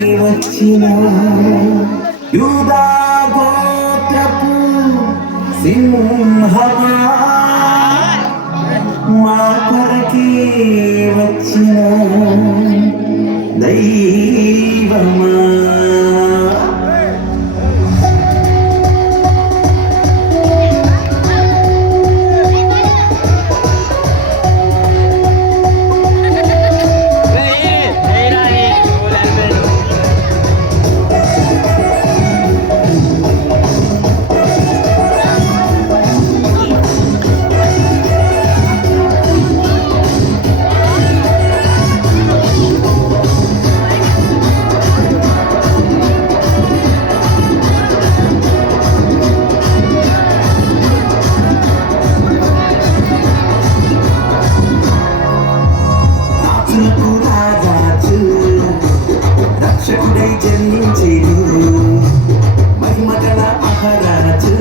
వచ్చిన యూదా గోత్రపు సింహమా మా కొరకే వచ్చిన దైవమా రక్షకుడై జన్మించేను మహిమగల మహారాజు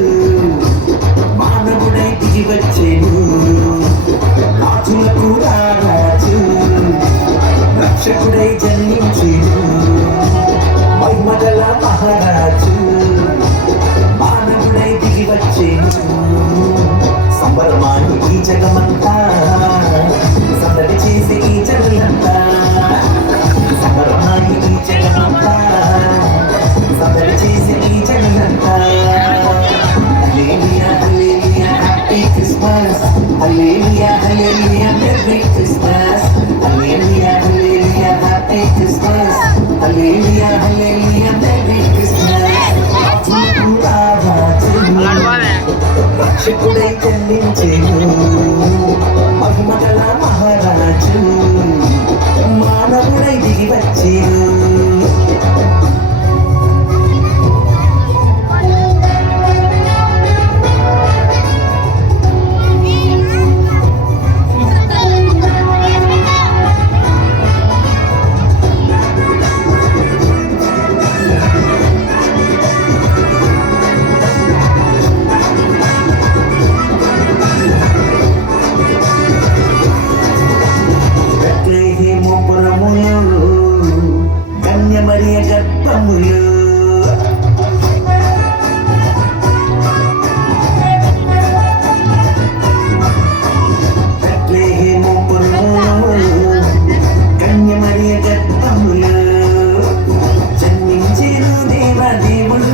మానవుడై దిగి వచ్చేను రాజులకు రాజు రక్షకుడై జన్మించేను మహిమగల మహారాజు మానవుడై దిగి వచ్చేను సంబరమాని ఈ జగమంతా సందడి చేసి ఈ జగమంతా సంబరమాని ఈ జగమంతా సందడి చేసి ఈ జగమంతా hallelujah hallelujah happy Christmas hallelujah hallelujah merry Christmas hallelujah hallelujah happy Christmas hallelujah hallelujah merry Christmas రక్షకుడై జన్మించేను మహిమగల మహారాజు మానవుడై దిగి వచ్చేను మరియ గర్భములో కన్య మరియ గర్భములో జన్మించేను దేవదేవుడు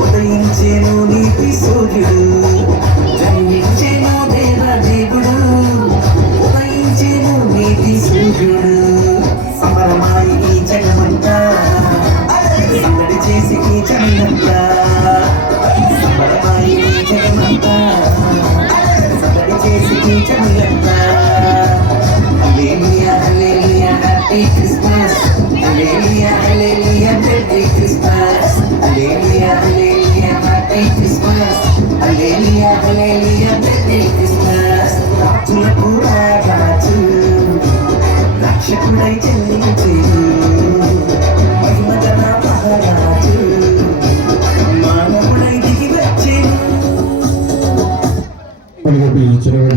ఉదయించేను నీతి సూర్యుడు జన్మించేను దేవదేవుడు ఉదయించేను నీతి సూర్యుడు సంబరమాయి ఈ జగమంతా సందడి చేసి ఈ జగమంతా సంబరమాయి ఈ జగమంతా సందడి చేసి ఈ జగమంతా hallelujah hallelujah happy Christmas hallelujah hallelujah merry Christmas hallelujah hallelujah happy Christmas hallelujah hallelujah merry Christmas రాజులకు రాజు రక్షకుడై జన్మించేను